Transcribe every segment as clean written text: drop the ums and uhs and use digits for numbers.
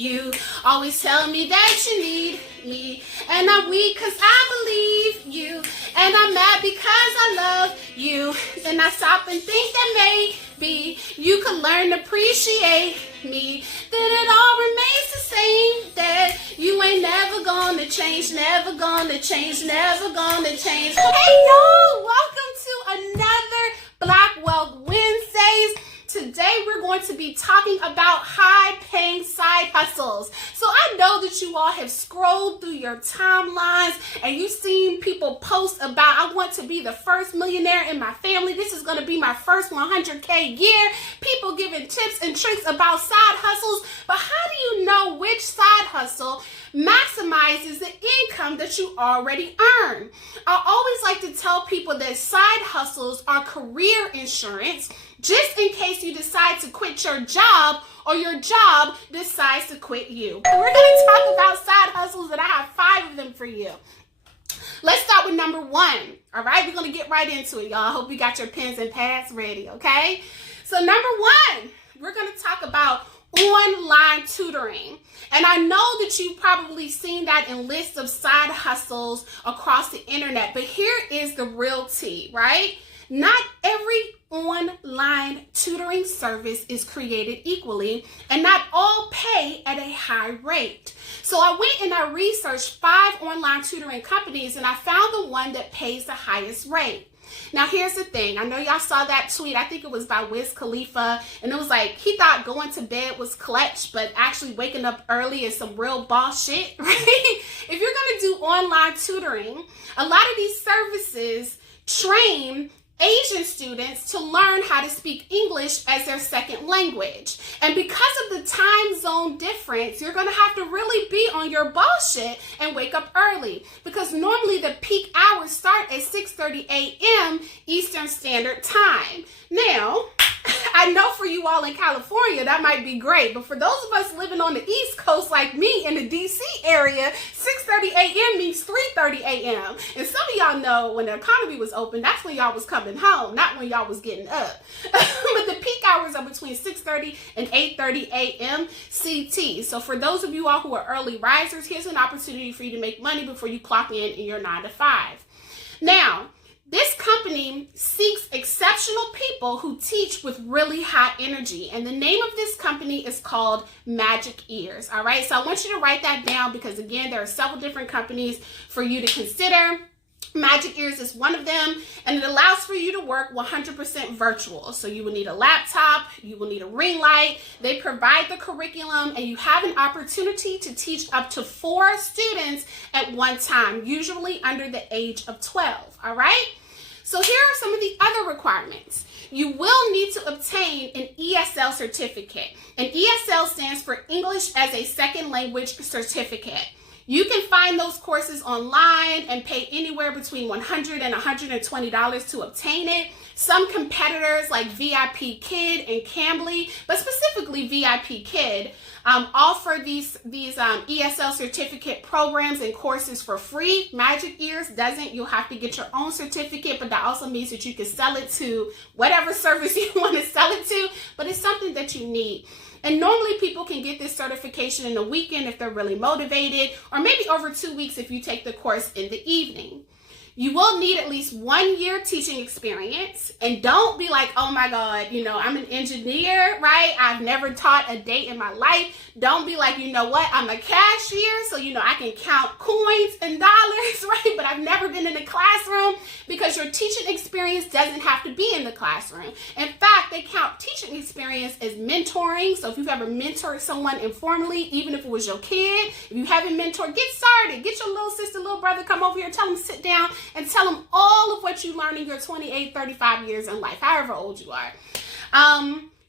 You always tell me that you need me, and I'm weak cause I believe you, and I'm mad because I love you. Then I stop and think that maybe you could learn to appreciate me. Then it all remains the same, that you ain't never gonna change, never gonna change, never gonna change. Hey y'all, welcome to another Black Wealth Wednesdays. Today we're going to be talking about high-paying side hustles. So I know that you all have scrolled through your timelines and you've seen people post about, I want to be the first millionaire in my family. This is going to be my first 100K year. People giving tips and tricks about side hustles. But how do you know which side hustle maximizes the income that you already earn? I always like to tell people that side hustles are career insurance, just in case you decide to quit your job or your job decides to quit you. We're going to talk about side hustles, and I have 5 of them for you. Let's start with number 1. All right, we're going to get right into it, y'all. I hope you got your pens and pads ready, okay? So number 1, we're going to talk about online tutoring. And I know that you've probably seen that in lists of side hustles across the internet, but here is the real tea, right? Not every online tutoring service is created equally, and not all pay at a high rate. So I went and I researched 5 online tutoring companies, and I found the one that pays the highest rate. Now, here's the thing. I know y'all saw that tweet. I think it was by Wiz Khalifa, and it was like he thought going to bed was clutch, but actually waking up early is some real boss shit, right? If you're going to do online tutoring, a lot of these services train Asian students to learn how to speak English as their second language. And because of the time zone difference, you're going to have to really be on your boss shit and wake up early, because normally the peak hours start at 6:30 a.m. Eastern Standard Time. Now, I know for you all in California, that might be great, but for those of us living on the East Coast like me in the DC area, 6:30 a.m. means 3:30 a.m. And some of y'all know when the economy was open, that's when y'all was coming home, not when y'all was getting up. But the peak hours are between 6:30 and 8:30 a.m. CT. So for those of you all who are early risers, here's an opportunity for you to make money before you clock in your 9 to 5. Now, this company seeks exceptional people who teach with really high energy. And the name of this company is called Magic Ears. All right. So I want you to write that down, because again, there are several different companies for you to consider. Magic Ears is one of them, and it allows for you to work 100% virtual. So you will need a laptop, you will need a ring light. They provide the curriculum, and you have an opportunity to teach up to 4 students at one time, usually under the age of 12. All right. So here are some of the other requirements. You will need to obtain an ESL certificate. An ESL stands for English as a Second Language Certificate. You can find those courses online and pay anywhere between $100 and $120 to obtain it. Some competitors like VIP Kid and Cambly, but specifically VIP Kid, offer these ESL certificate programs and courses for free. Magic Ears doesn't. You'll have to get your own certificate, but that also means that you can sell it to whatever service you want to sell it to, but it's something that you need. And normally people can get this certification in a weekend if they're really motivated, or maybe over 2 weeks if you take the course in the evening. You will need at least 1 year teaching experience, and don't be like, oh my God, I'm an engineer, right? I've never taught a day in my life. Don't be like, you know what? I'm a cashier, so I can count coins and dollars, right? But I've never been in a classroom, because your teaching experience doesn't have to be in the classroom. In fact, they count teaching experience as mentoring. So if you've ever mentored someone informally, even if it was your kid, if you haven't mentored, get started. Get your little sister, little brother, come over here, tell them sit down, and tell them all of what you learned in your 28, 35 years in life, however old you are.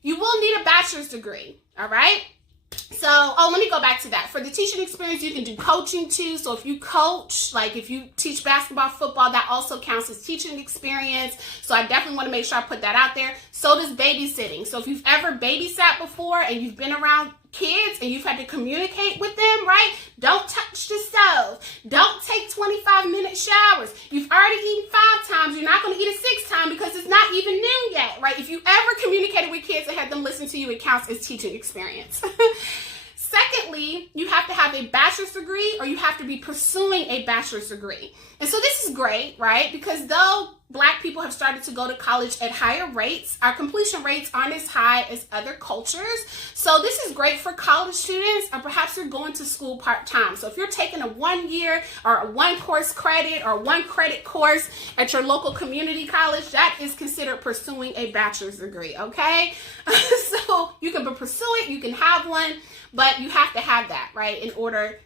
You will need a bachelor's degree, all right? So, let me go back to that. For the teaching experience, you can do coaching too. So if you coach, like if you teach basketball, football, that also counts as teaching experience. So I definitely want to make sure I put that out there. So does babysitting. So if you've ever babysat before and you've been around kids and you've had to communicate with them, right? Don't touch the stove. Don't take 25-minute showers. You've already eaten 5 times. You're not going to eat a 6th time because it's not even noon yet, right? If you ever communicated with kids and had them listen to you, it counts as teaching experience. Secondly, degree, you have to have a bachelor's degree or you have to be pursuing a bachelor's degree. And so this is great, right? Because though Black people have started to go to college at higher rates, our completion rates aren't as high as other cultures. So this is great for college students, or perhaps you're going to school part-time. So if you're taking a 1 year or a 1 course credit or 1 credit course at your local community college, that is considered pursuing a bachelor's degree, okay? So you can pursue it, you can have one, but you have to have that, right, in order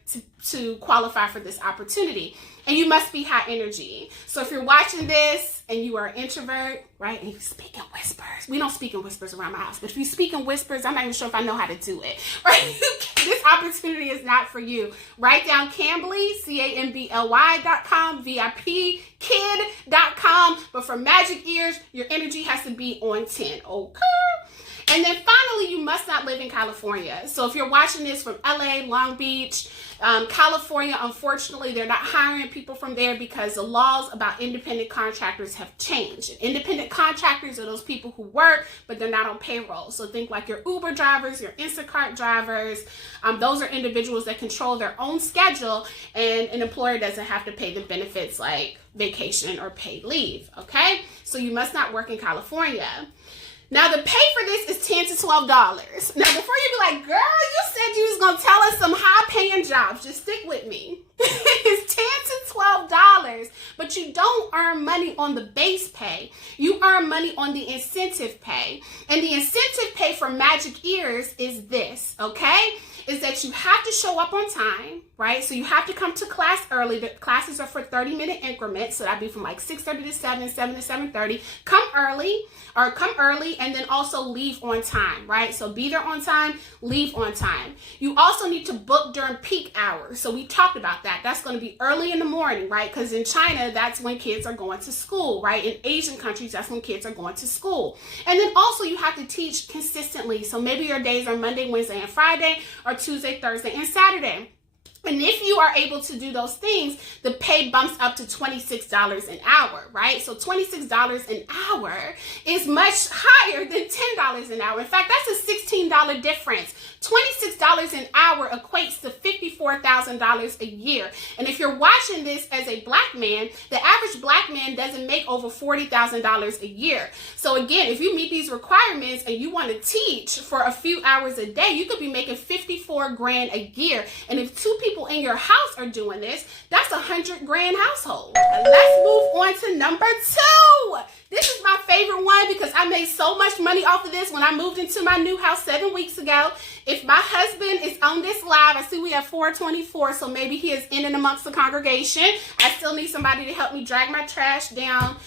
to qualify for this opportunity. And you must be high energy. So if you're watching this and you are an introvert, right, and you speak in whispers. We don't speak in whispers around my house, but if you speak in whispers, I'm not even sure if I know how to do it, right? This opportunity is not for you. Write down Cambly, CAMBLY.com, VIPkid.com. But for magic ears, your energy has to be on 10, okay? And then finally, you must not live in California. So if you're watching this from LA, Long Beach, California, unfortunately, they're not hiring people from there because the laws about independent contractors have changed. Independent contractors are those people who work, but they're not on payroll. So think like your Uber drivers, your Instacart drivers. Those are individuals that control their own schedule, and an employer doesn't have to pay the benefits like vacation or paid leave, okay? So you must not work in California. Now, the pay for this is $10 to $12. Now, before you be like, girl, you said you was going to tell us some high-paying jobs. Just stick with me. It's $10 to $12, but you don't earn money on the base pay. You earn money on the incentive pay. And the incentive pay for Magic Ears is this, okay? Is that you have to show up on time, right? So you have to come to class early. The classes are for 30-minute increments. So that'd be from like 6:30 to 7, 7 to 7:30. Come early, and then also leave on time, right? So be there on time, leave on time. You also need to book during peak hours. So we talked about that. That's going to be early in the morning, right? Because in China, that's when kids are going to school, right? In Asian countries, that's when kids are going to school. And then also you have to teach consistently. So maybe your days are Monday, Wednesday, and Friday, or Tuesday, Thursday, and Saturday. And if you are able to do those things, the pay bumps up to $26 an hour, right? So $26 an hour is much higher than $10 an hour. In fact, that's a $16 difference. $26 an hour equates to $54,000 a year. And if you're watching this as a Black man, the average Black man doesn't make over $40,000 a year. So again, if you meet these requirements and you want to teach for a few hours a day, you could be making $54,000 a year. And if 2 people in your house are doing this, that's $100,000 household. Let's move on to number 2. This is my favorite one because I made so much money off of this when I moved into my new house 7 weeks ago. If my husband is on this live, I see we have 424, so maybe he is in and amongst the congregation. I still need somebody to help me drag my trash down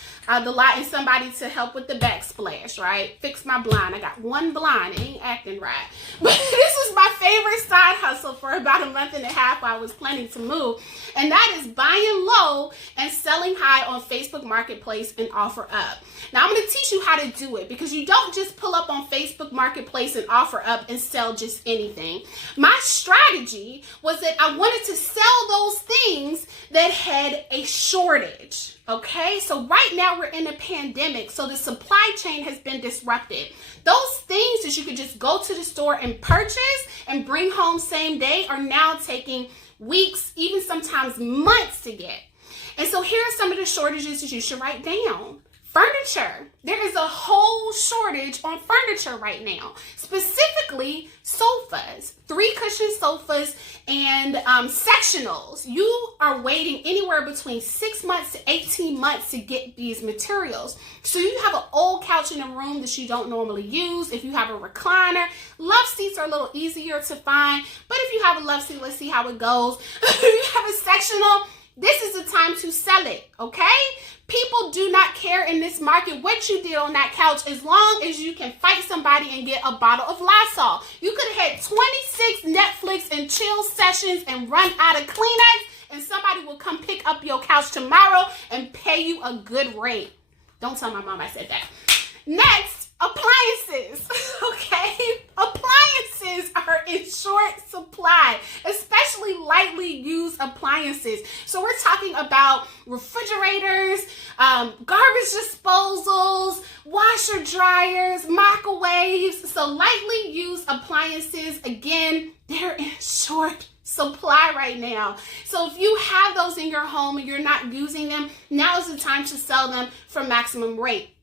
the lot and somebody to help with the backsplash, right? Fix my blind. I got 1 blind. It ain't acting right. But this is my favorite side hustle for about a month and a half while I was planning to move. And that is buying low and selling high on Facebook Marketplace and offer up. Now, I'm going to teach you how to do it because you don't just pull up on Facebook Marketplace and offer up and sell just anything. My strategy was that I wanted to sell those things that had a shortage. Okay, so right now we're in a pandemic, so the supply chain has been disrupted. Those things that you could just go to the store and purchase and bring home same day are now taking weeks, even sometimes months to get. And so here are some of the shortages that you should write down. Furniture. There is a whole shortage on furniture right now, specifically sofas, 3-cushion sofas and sectionals. You are waiting anywhere between 6 months to 18 months to get these materials. So you have an old couch in a room that you don't normally use. If you have a recliner, love seats are a little easier to find, but if you have a love seat, let's see how it goes. If you have a sectional, this is the time to sell it, okay? People do not care in this market what you did on that couch as long as you can fight somebody and get a bottle of Lysol. You could have had 26 Netflix and chill sessions and run out of Kleenex, and somebody will come pick up your couch tomorrow and pay you a good rate. Don't tell my mom I said that. Next, appliances, okay? Appliances are in short supply, especially lightly used appliances. So we're talking about refrigerators, garbage disposals, washer dryers, microwaves. So lightly used appliances, again, they're in short supply right now. So if you have those in your home and you're not using them, now is the time to sell them for maximum rate.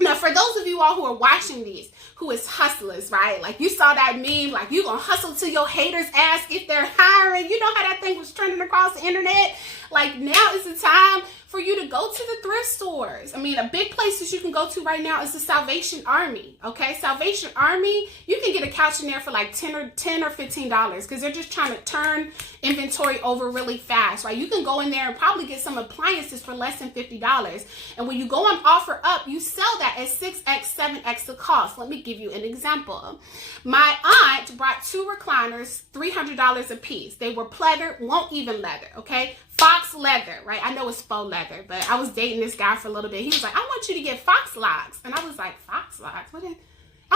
Now, for those of you all who are watching these, who is hustlers, right? Like you saw that meme, like you gonna hustle till your haters ask if they're hiring. You know how that thing was trending across the internet? Like now is the time for you to go to the thrift stores. I mean, a big place that you can go to right now is the Salvation Army, okay? Salvation Army, you can get a couch in there for like $10 or $15 because they're just trying to turn inventory over really fast, right? You can go in there and probably get some appliances for less than $50. And when you go on OfferUp, you sell that at 6x, 7x the cost. Let me give you an example. My aunt brought 2 recliners, $300 a piece. They were pleather, won't even leather, okay? Fox leather, right? I know it's faux leather, but I was dating this guy for a little bit. He was like, I want you to get fox locks. And I was like, fox locks? I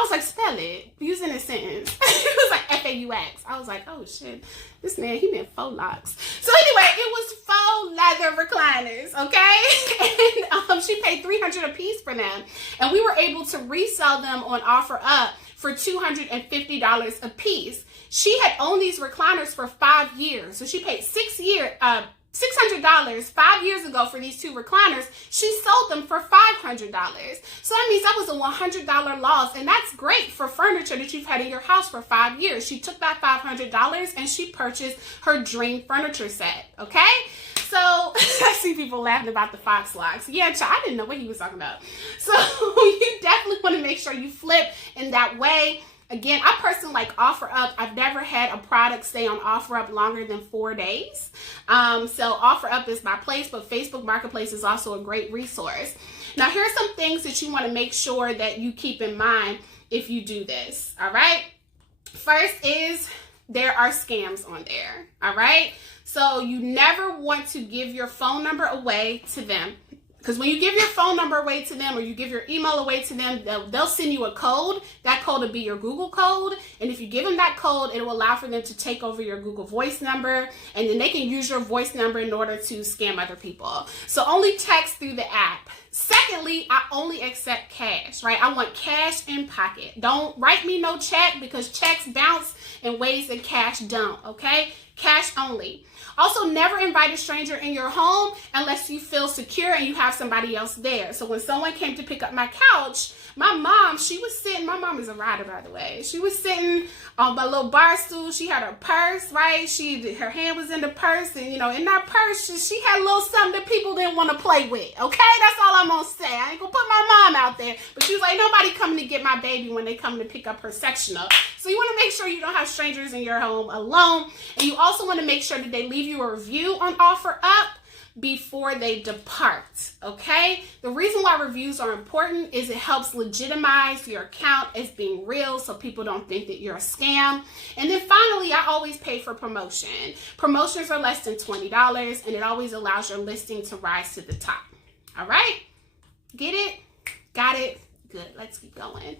was like, spell it. Use it in a sentence. It was like F-A-U-X. I was like, oh shit. This man, he meant faux locks. So anyway, it was faux leather recliners, okay? And she paid $300 a piece for them. And we were able to resell them on OfferUp for $250 a piece. She had owned these recliners for 5 years. So she paid $600 5 years ago for these 2 recliners. She sold them for $500. So that means that was a $100 loss. And that's great for furniture that you've had in your house for 5 years. She took that $500 and she purchased her dream furniture set. Okay? So I see people laughing about the fox locks. Yeah, I didn't know what he was talking about. So you definitely want to make sure you flip in that way. Again, I personally like OfferUp. I've never had a product stay on OfferUp longer than 4 days. So OfferUp is my place, but Facebook Marketplace is also a great resource. Now, here are some things that you want to make sure that you keep in mind if you do this, all right? First is there are scams on there, all right? So you never want to give your phone number away to them. Because when you give your phone number away to them or you give your email away to them, they'll send you a code. That code will be your Google code. And if you give them that code, it will allow for them to take over your Google Voice number. And then they can use your voice number in order to scam other people. So only text through the app. Secondly, I only accept cash, right? I want cash in pocket. Don't write me no check because checks bounce in ways that cash don't, okay? Cash only. Also, never invite a stranger in your home unless you feel secure and you have somebody else there. So when someone came to pick up my couch, my mom, she was sitting, my mom is a rider, by the way. She was sitting on my little bar stool. She had her purse, right? Her hand was in the purse. And, you know, in that purse, she had a little something that people didn't want to play with. Okay? That's all I'm going to say. I ain't going to put my mom out there. But she was like, nobody coming to get my baby when they come to pick up her sectional. So you want to make sure you don't have strangers in your home alone. And you also want to make sure that they leave you a review on OfferUp before they depart, okay? The reason why reviews are important is it helps legitimize your account as being real so people don't think that you're a scam. And then finally, I always pay for promotion. Promotions are less than $20 and it always allows your listing to rise to the top, all right? Get it? Got it? Good, let's keep going.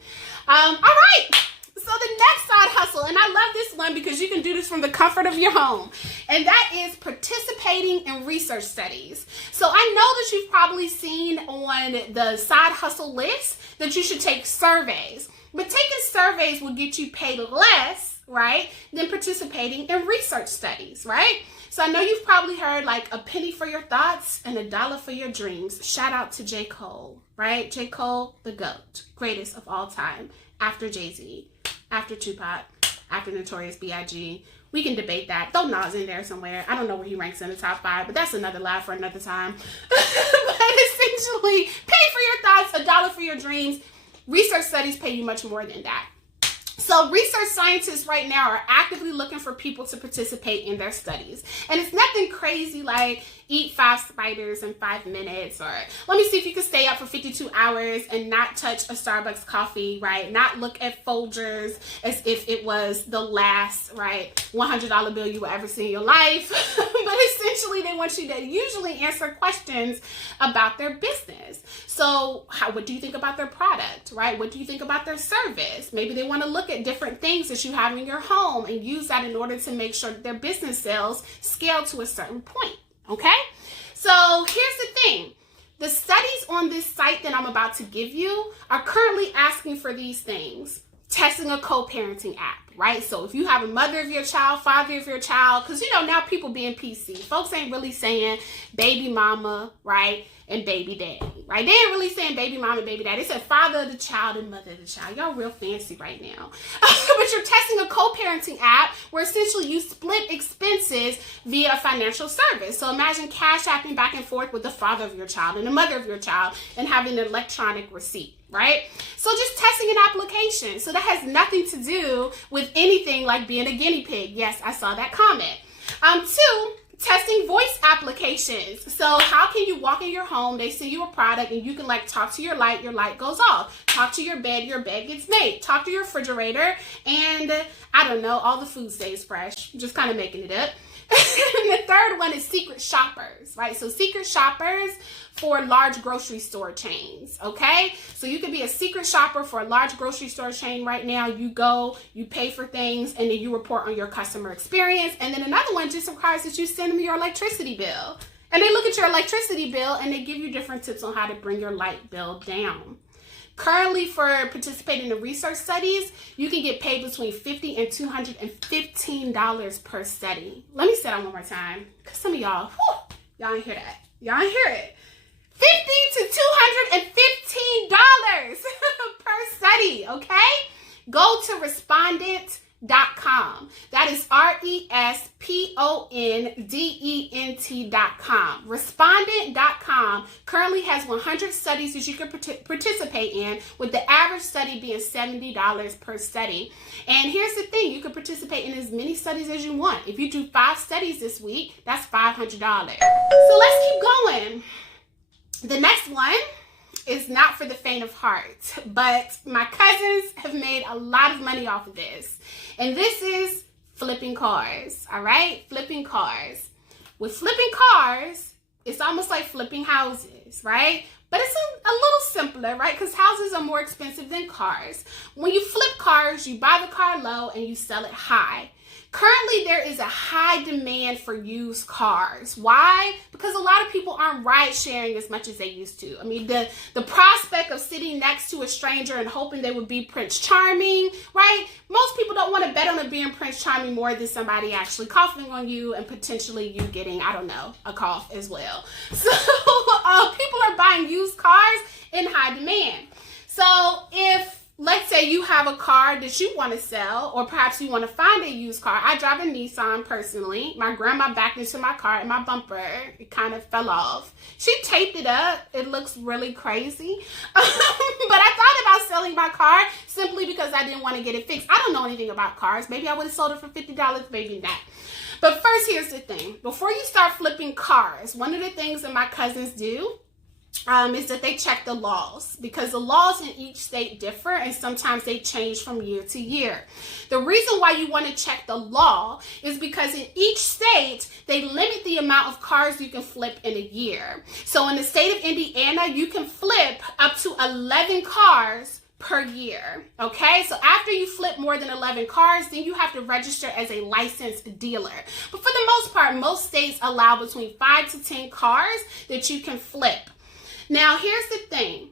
All right. So the next side hustle, and I love this one because you can do this from the comfort of your home, and that is participating in research studies. So I know that you've probably seen on the side hustle list that you should take surveys, but taking surveys will get you paid less, right, than participating in research studies, right? So I know you've probably heard like a penny for your thoughts and a dollar for your dreams. Shout out to J. Cole, right? J. Cole, the GOAT, greatest of all time, after Jay-Z, after Tupac, after Notorious B.I.G. We can debate that. Throw Nas in there somewhere. I don't know where he ranks in the top 5, but that's another live for another time. But essentially, pay for your thoughts, a dollar for your dreams. Research studies pay you much more than that. So research scientists right now are actively looking for people to participate in their studies. And it's nothing crazy like eat 5 spiders in 5 minutes, or let me see if you can stay up for 52 hours and not touch a Starbucks coffee, right? Not look at Folgers as if it was the last, right, $100 bill you will ever see in your life. But essentially they want you to usually answer questions about their business. So what do you think about their product, right? What do you think about their service? Maybe they want to look at at different things that you have in your home and use that in order to make sure that their business sales scale to a certain point, okay? So here's the thing. The studies on this site that I'm about to give you are currently asking for these things. Testing a co-parenting app, right? So if you have a mother of your child, father of your child, because now people being PC, folks ain't really saying baby mama, right? And baby daddy, right? They ain't really saying baby mama and baby daddy. They said father of the child and mother of the child. Y'all real fancy right now. But you're testing a co-parenting app where essentially you split expenses via a financial service. So imagine cash apping back and forth with the father of your child and the mother of your child and having an electronic receipt, right? So just testing an application. So that has nothing to do with anything like being a guinea pig. Yes, I saw that comment. Two, testing voice applications. So how can you walk in your home, they send you a product and you can talk to your light goes off. Talk to your bed gets made. Talk to your refrigerator and I don't know, all the food stays fresh. Just kind of making it up. And the third one is secret shoppers, right? So secret shoppers for large grocery store chains, okay? So you could be a secret shopper for a large grocery store chain right now. You go, you pay for things, and then you report on your customer experience. And then another one just requires that you send them your electricity bill. And they look at your electricity bill and they give you different tips on how to bring your light bill down. Currently, for participating in research studies, you can get paid between $50 and $215 per study. Let me say that one more time, because some of y'all, y'all ain't hear that. Y'all ain't hear it. $50 to $215 per study, okay? Go to respondent.com. That is respondent.com. Respondent.com currently has 100 studies that you can participate in, with the average study being $70 per study. And here's the thing, you can participate in as many studies as you want. If you do 5 studies this week, that's $500. So let's keep going. The next one is not for the faint of heart, but my cousins have made a lot of money off of this. And this is flipping cars, all right? Flipping cars. With flipping cars, it's almost like flipping houses, right? But it's a little simpler, right? Because houses are more expensive than cars. When you flip cars, you buy the car low and you sell it high. Currently, there is a high demand for used cars. Why? Because a lot of people aren't ride sharing as much as they used to. I mean, the prospect of sitting next to a stranger and hoping they would be Prince Charming, right? Most people don't want to bet on it being Prince Charming more than somebody actually coughing on you and potentially you getting, I don't know, a cough as well. So people are buying used cars in high demand. So if let's say you have a car that you want to sell, or perhaps you want to find a used car. I drive a Nissan personally. My grandma backed into my car and my bumper, it kind of fell off. She taped it up. It looks really crazy. But I thought about selling my car simply because I didn't want to get it fixed. I don't know anything about cars. Maybe I would have sold it for $50, maybe not. But first, here's the thing. Before you start flipping cars, one of the things that my cousins do is that they check the laws, because the laws in each state differ and sometimes they change from year to year. The reason why you want to check the law is because in each state, they limit the amount of cars you can flip in a year. So in the state of Indiana, you can flip up to 11 cars per year, okay? So after you flip more than 11 cars, then you have to register as a licensed dealer. But for the most part, most states allow between 5 to 10 cars that you can flip. Now, here's the thing.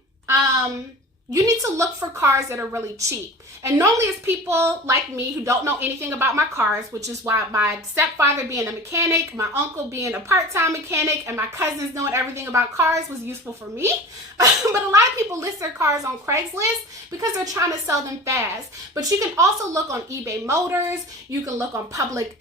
You need to look for cars that are really cheap. And normally it's people like me who don't know anything about my cars, which is why my stepfather being a mechanic, my uncle being a part-time mechanic, and my cousins knowing everything about cars was useful for me. But a lot of people list their cars on Craigslist because they're trying to sell them fast. But you can also look on eBay Motors. You can look on public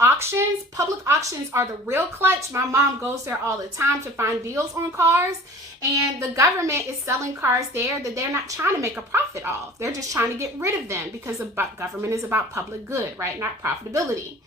auctions. Public auctions are the real clutch. My mom goes there all the time to find deals on cars. And the government is selling cars there that they're not trying to make a profit off. They're just trying to get rid of them because the government is about public good, right? Not profitability.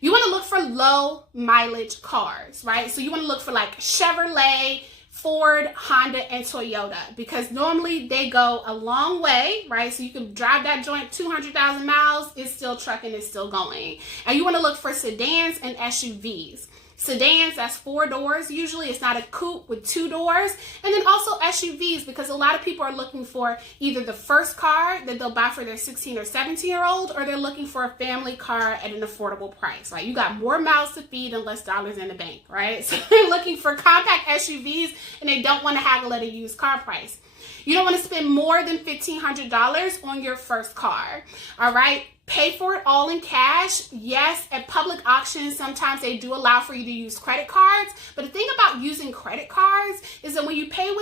You want to look for low mileage cars, right? So you want to look for like Chevrolet, Ford, Honda, and Toyota, because normally they go a long way, right? So you can drive that joint 200,000 miles, it's still trucking, it's still going. And you want to look for sedans and SUVs. Sedans, that's 4 doors. Usually it's not a coupe with 2 doors. And then also SUVs, because a lot of people are looking for either the first car that they'll buy for their 16 or 17-year-old, or they're looking for a family car at an affordable price, right? You got more mouths to feed and less dollars in the bank, right? So they're looking for compact SUVs and they don't want to haggle at a used car price. You don't want to spend more than $1,500 on your first car, all right? Pay for it all in cash. Yes, at public auctions, sometimes they do allow for you to use credit cards. But the thing about using credit cards is that when you pay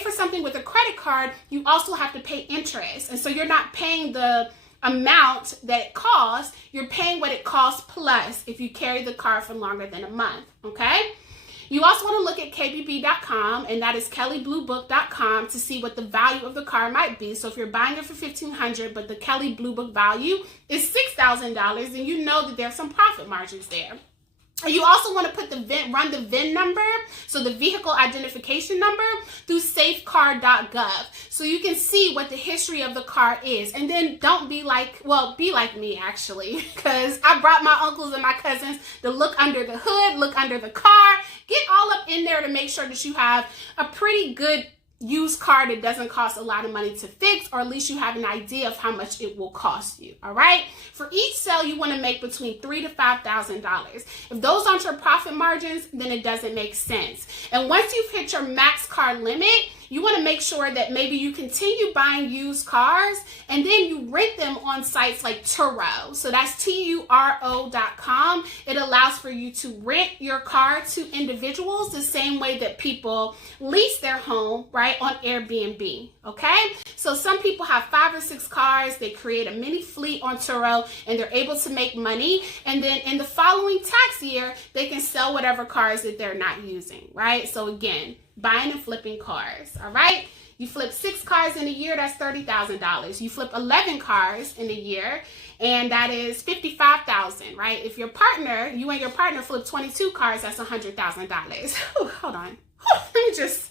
for something with a credit card, you also have to pay interest. And so you're not paying the amount that it costs. You're paying what it costs plus if you carry the car for longer than a month, okay? You also want to look at kbb.com, and that is kellybluebook.com, to see what the value of the car might be. So if you're buying it for $1,500, but the Kelley Blue Book value is $6,000, then you know that there's some profit margins there. You also want to run the VIN number, so the vehicle identification number, through safecar.gov, so you can see what the history of the car is. And then don't be like me, actually, because I brought my uncles and my cousins to look under the hood, look under the car, get all up in there to make sure that you have a pretty good used car that doesn't cost a lot of money to fix, or at least you have an idea of how much it will cost you. All right, for each sale you want to make between $3,000 to $5,000. If those aren't your profit margins, then it doesn't make sense. And once you've hit your max car limit, you want to make sure that maybe you continue buying used cars and then you rent them on sites like Turo. So that's Turo.com. It allows for you to rent your car to individuals the same way that people lease their home, right, on Airbnb. Okay, so some people have 5 or 6 cars. They create a mini fleet on Turo and they're able to make money. And then in the following tax year, they can sell whatever cars that they're not using, right? So again, buying and flipping cars, all right? You flip 6 cars in a year, that's $30,000. You flip 11 cars in a year, and that is $55,000, right? If you and your partner flip 22 cars, that's $100,000. Hold on. Let me just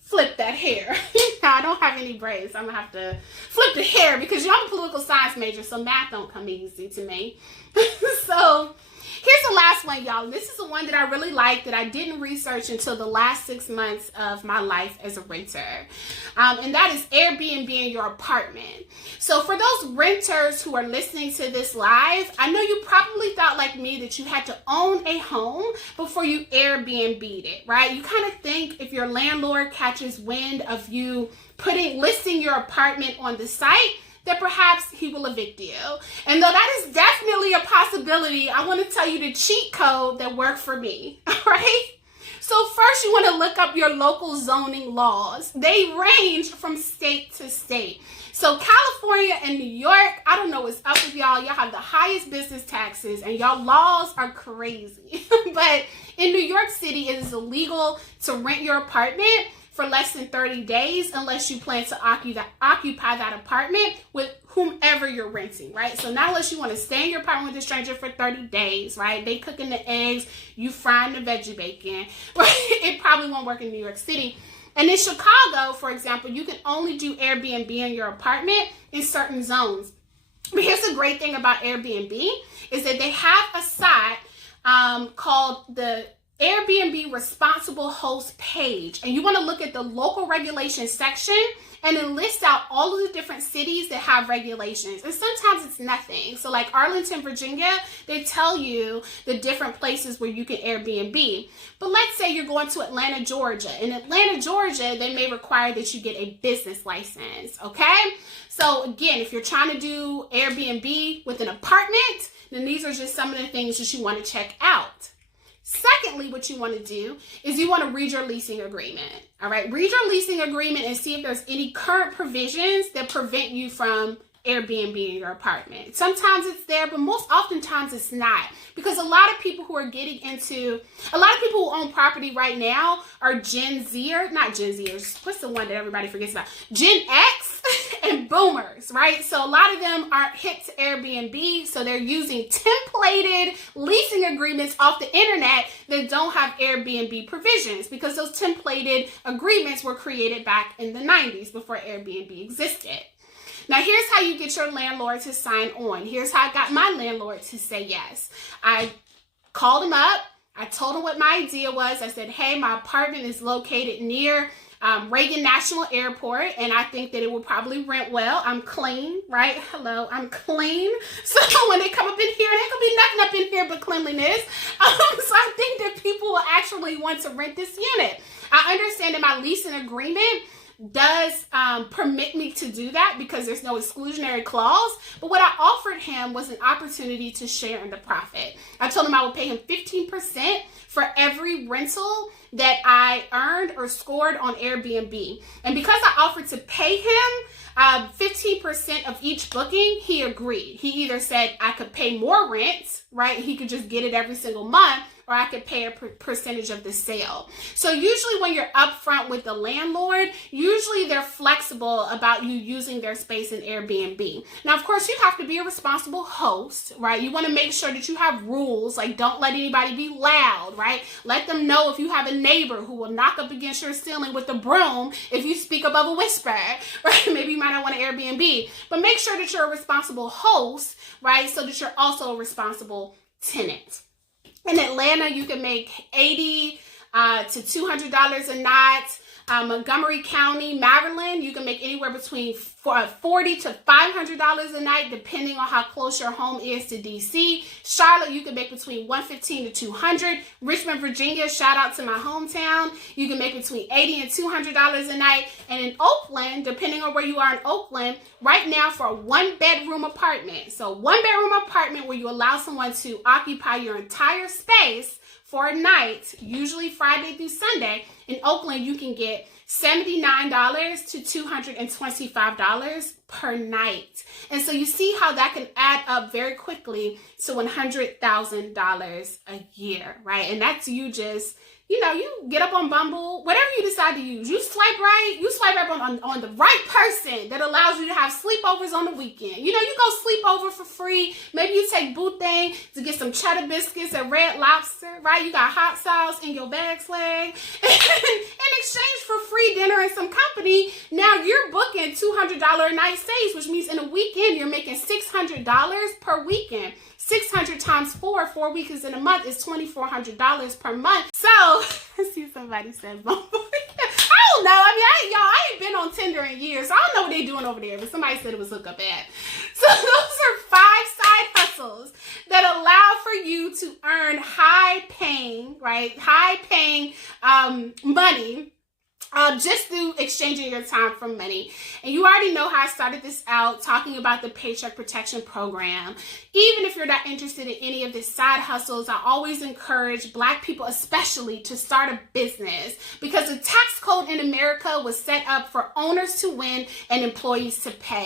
flip that hair. Now, I don't have any braids. I'm gonna have to flip the hair because I'm a political science major, so math don't come easy to me. So here's the last one, y'all. This is the one that I really like that I didn't research until the last 6 months of my life as a renter. And that is Airbnb in your apartment. So for those renters who are listening to this live, I know you probably thought like me that you had to own a home before you Airbnb'd it, right? You kind of think if your landlord catches wind of you listing your apartment on the site, that perhaps he will evict you. And though that is definitely a possibility, I want to tell you the cheat code that worked for me, all right? So first you want to look up your local zoning laws. They range from state to state. So California and New York, I don't know what's up with y'all. Y'all have the highest business taxes and y'all laws are crazy. But in New York City, it is illegal to rent your apartment for less than 30 days unless you plan to occupy that apartment with whomever you're renting, right? So not unless you want to stay in your apartment with a stranger for 30 days, right? They cooking the eggs, you frying the veggie bacon, right? It probably won't work in New York City. And in Chicago, for example, you can only do Airbnb in your apartment in certain zones. But here's the great thing about Airbnb is that they have a site called the Airbnb Responsible Host page. And you want to look at the local regulations section and then list out all of the different cities that have regulations. And sometimes it's nothing. So like Arlington, Virginia, they tell you the different places where you can Airbnb. But let's say you're going to Atlanta, Georgia. In Atlanta, Georgia, they may require that you get a business license, okay? So again, if you're trying to do Airbnb with an apartment, then these are just some of the things that you want to check out. Secondly, what you want to do is you want to read your leasing agreement. All right, read your leasing agreement and see if there's any current provisions that prevent you from Airbnb in your apartment. Sometimes it's there, but most oftentimes it's not, because a lot of people who who own property right now are not Gen Zers. What's the one that everybody forgets about? Gen X and boomers, right? So a lot of them aren't hip to Airbnb, so they're using templated leasing agreements off the internet that don't have Airbnb provisions, because those templated agreements were created back in the 90s before Airbnb existed. Now, here's how you get your landlord to sign on. Here's how I got my landlord to say yes. I called him up. I told him what my idea was. I said, hey, my apartment is located near Reagan National Airport, and I think that it will probably rent well. I'm clean, right? Hello, I'm clean. So when they come up in here, there ain't gonna be nothing up in here but cleanliness. So I think that people will actually want to rent this unit. I understand that my leasing agreement does permit me to do that because there's no exclusionary clause. But what I offered him was an opportunity to share in the profit. I told him I would pay him 15% for every rental that I earned or scored on Airbnb. And because I offered to pay him 15% of each booking, he agreed. He either said I could pay more rent, right? He could just get it every single month, or I could pay a percentage of the sale. So usually when you're upfront with the landlord, usually they're flexible about you using their space in Airbnb. Now, of course, you have to be a responsible host, right? You want to make sure that you have rules, like don't let anybody be loud, right? Let them know if you have a neighbor who will knock up against your ceiling with a broom if you speak above a whisper, right? Maybe you might not want an Airbnb, but make sure that you're a responsible host, right? So that you're also a responsible tenant. In Atlanta, you can make $80 to $200 a night. Montgomery County, Maryland, you can make anywhere between $40 to $500 a night, depending on how close your home is to DC. Charlotte, you can make between $115 to $200. Richmond, Virginia, shout out to my hometown, you can make between $80 and $200 a night. And in Oakland, depending on where you are in Oakland, right now for a 1-bedroom apartment, so 1-bedroom apartment where you allow someone to occupy your entire space for a night, usually Friday through Sunday, in Oakland, you can get $79 to $225 per night. And so you see how that can add up very quickly to $100,000 a year, right? And that's you just, you get up on Bumble, whatever you decide to use. You swipe right on the right person that allows you to have sleepovers on the weekend. You go sleep over for free. Maybe you take Boo Thing to get some cheddar biscuits at Red Lobster, right? You got hot sauce in your bag swag. In exchange for free dinner and some company, now you're booking $200 a night stays, which means in a weekend, you're making $600 per weekend. 600 times 4 weeks in a month is $2,400 per month. So, I see somebody said Bumble. I don't know. I ain't been on Tinder in years, so I don't know what they're doing over there, but somebody said it was hookup ad. So those are 5 side hustles that allow for you to earn high-paying money just through exchanging your time for money. And you already know how I started this out talking about the Paycheck Protection Program. Even if you're not interested in any of the side hustles, I always encourage Black people especially to start a business, because the tax code in America was set up for owners to win and employees to pay.